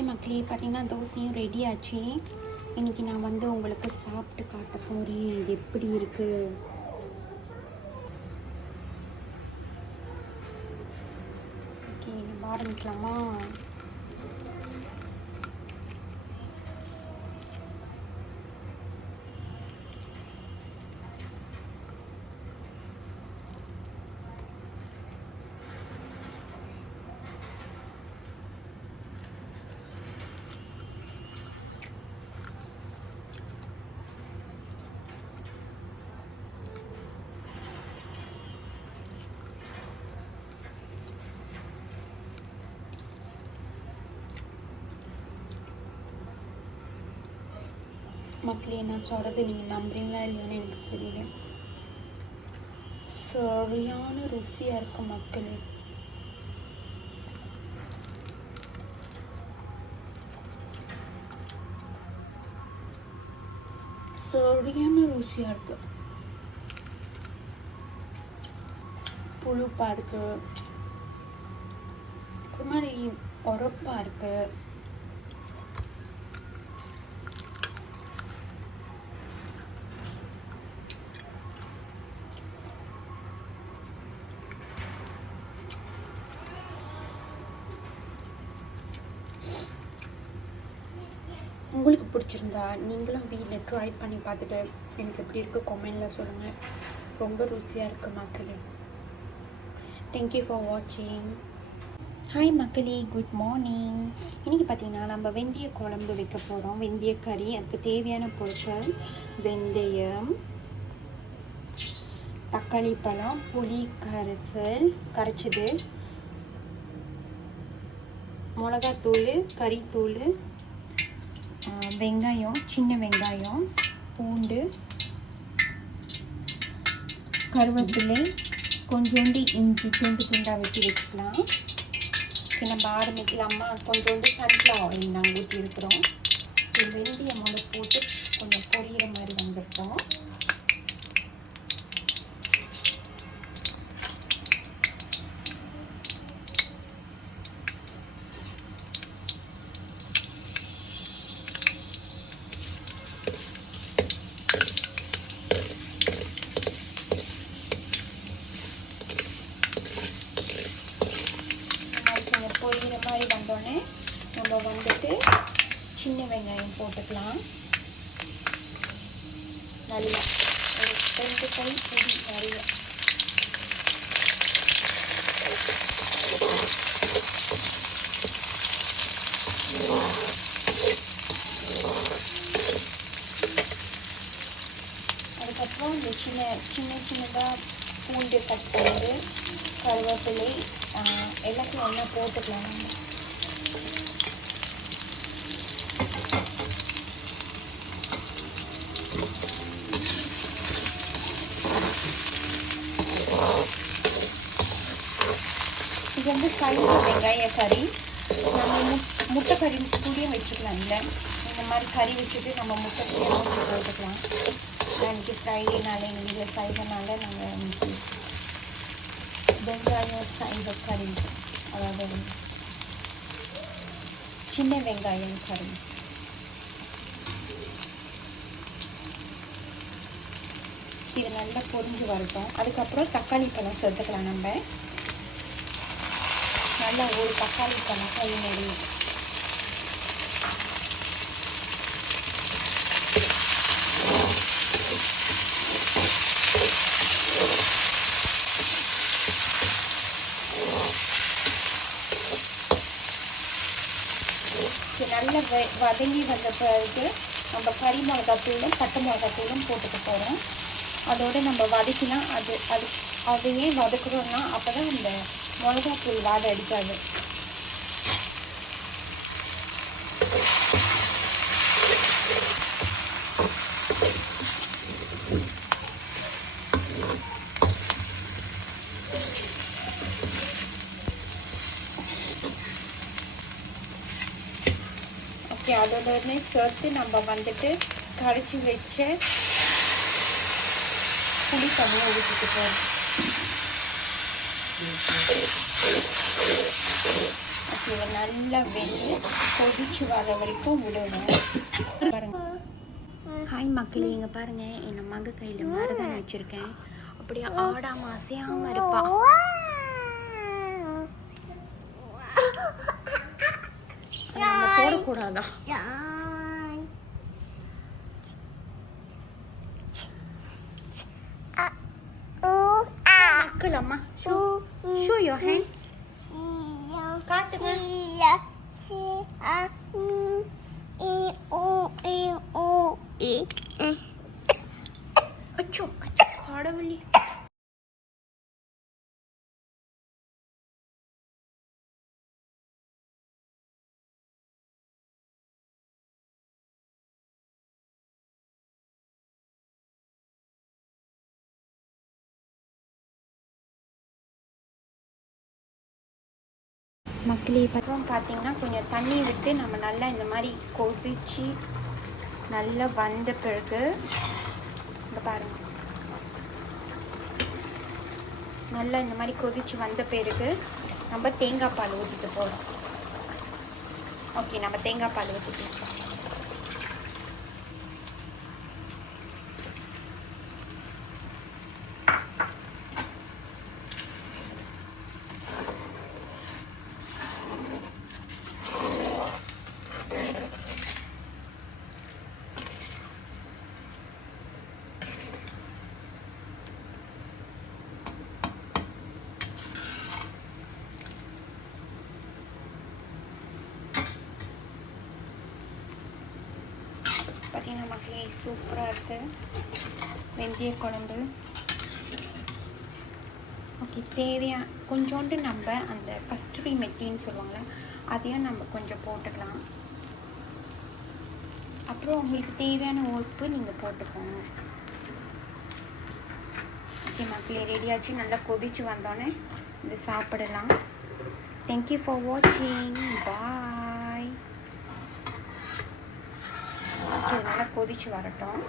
Okay மக்களே, பார்த்தீங்கன்னா தோசையும் ரெடி ஆச்சு. இன்றைக்கி நான் உங்களுக்கு சாப்பிட்டு காட்ட போகிறேன் இது எப்படி இருக்குது. ஓகே, நம்ம ஆரம்பிக்கலாமா? மக்களே, நான் சொல்கிறது நீங்கள் நம்புறீங்களா இல்லைன்னு எனக்கு தெரியல. சரியான ருசியாக இருக்கும் மக்களே. சரியான ருசியாக இருக்கு. புழுப்பாக இருக்கு, ஒரு மாதிரி உரப்பாக இருக்கு. உங்களுக்கு பிடிச்சிருந்தா நீங்களும் வீட்டில் ட்ரை பண்ணி பார்த்துட்டு எனக்கு எப்படி இருக்குது கமெண்டில் சொல்லுங்கள். ரொம்ப ருசியாக இருக்குது மக்களே. தேங்க்யூ ஃபார் வாட்சிங். ஹாய் மக்களே, குட் மார்னிங். இன்றைக்கி பார்த்தீங்கன்னா நம்ம வெந்தய குழம்பு வைக்க போகிறோம். வெந்தய கறி. அதுக்கு தேவையான பொருட்கள் வெந்தயம், தக்காளி பழம், புளி கரைச்சது, மிளகாத்தூள், கறித்தூள், வெங்காயம், சின்ன வெங்காயம், பூண்டு, கருவேப்பிலை, கொஞ்சோண்டு இஞ்சி துண்டு துண்டாக வெட்டி வச்சுக்கலாம். நம்ம ஆரம்பிக்கலாமா? கொஞ்சோண்டு சன்ஃப்ளவர் ஆயில் நாங்கள் ஊற்றிருக்கிறோம். ஒரு வெந்தயம் போட்டு கொஞ்சம் பொரியிற மாதிரி வந்துட்டோம். பொரியிற மாதிரி வந்தோடனே நம்ம சின்ன வெங்காயம் போட்டுக்கலாம். நல்லா ஒரு 2 கை பொடி நிறைய. அதுக்கப்புறம் இந்த சின்னதாக பூண்டு கட் பண்ணது, கருவேப்பிலை எல்லாத்தையும் ஒன்றா போட்டுக்கலாம். இது கறி வெங்காய கறி. நம்ம முட்டை கறி கூடியும் வச்சுக்கலாம். இல்லை, இந்த மாதிரி கறி வச்சுட்டு நம்ம முட்டை கூடிய போட்டுக்கலாம். இன்றைக்கி ஃப்ரைடேனால எங்கள் வீட்டில் சைவனால நாங்கள் இன்றைக்கி வெங்காயம் சைவ கறி, அதாவது சின்ன வெங்காயம் கறி. இது நல்லா பொரிஞ்சு வரட்டும். அதுக்கப்புறம் தக்காளி பழம் சேர்த்துக்கலாம். நம்ம நல்லா ஒரு தக்காளி பழம் கை நிறைய. நல்லா வதங்கி வந்த பிறகு நம்ம கறி மிளகாத்தூளும் பட்டை மிளகாத்தூளும் போட்டுக்க போகிறோம். அதோடு நம்ம வதக்கினா அதையே வதக்குறோம்னா அப்போ தான் இந்த மிளகாத்தூள் வாடை அடிக்காது. ஓகே, அதோட சேர்த்து நம்ம கரைச்சி வச்ச புளி தண்ணியை ஊற்றிட்டு போகிறோம். இதை நல்லா வெந்து கொதிச்சு வர வரைக்கும் விடணும். பாருங்க. ஹாய் மக்களே, இங்கே பாருங்கள், என் மக கையில் மருதாணி வச்சுருக்கேன். அப்படியே ஆடாமல் அசையாமல் இருப்பா. நம்ம போடக்கூடாதா? மக்கள் அம்மா ஷோ யோர் ஹேண்ட் காட்டுங்க. அச்சோ கடவுளே. மக்களே, அப்புறம் பார்த்தீங்கன்னா கொஞ்சம் தண்ணி விட்டு நம்ம நல்லா இந்த மாதிரி கொதிச்சு நல்லா வந்த பிறகு இங்கே பாருங்கள், நல்லா இந்த மாதிரி கொதிச்சு வந்த பிறகு நம்ம தேங்காய் பால் ஊற்றிட்டு போகிறோம். ஓகே, நம்ம தேங்காய் பால் ஊற்றிட்டு பார்த்தீங்கன்னா மக்களே, சூப்பராக இருக்குது வெந்தய குழம்பு. ஓகே, தேவையான கொஞ்சோண்டு நம்ம அந்த கஸ்தூரி மெட்டின்னு சொல்லுவாங்கள்ல, அதையும் நம்ம கொஞ்சம் போட்டுக்கலாம். அப்புறம் உங்களுக்கு தேவையான உப்பு நீங்கள் போட்டுக்கோங்க. ஓகே மக்களே, ரெடியாச்சு. நல்லா கொதிச்சு வந்தோடனே இது சாப்பிடலாம். தேங்க்யூ ஃபார் வாட்சிங். பாய். நல்லா கொதிச்சு வரட்டும்.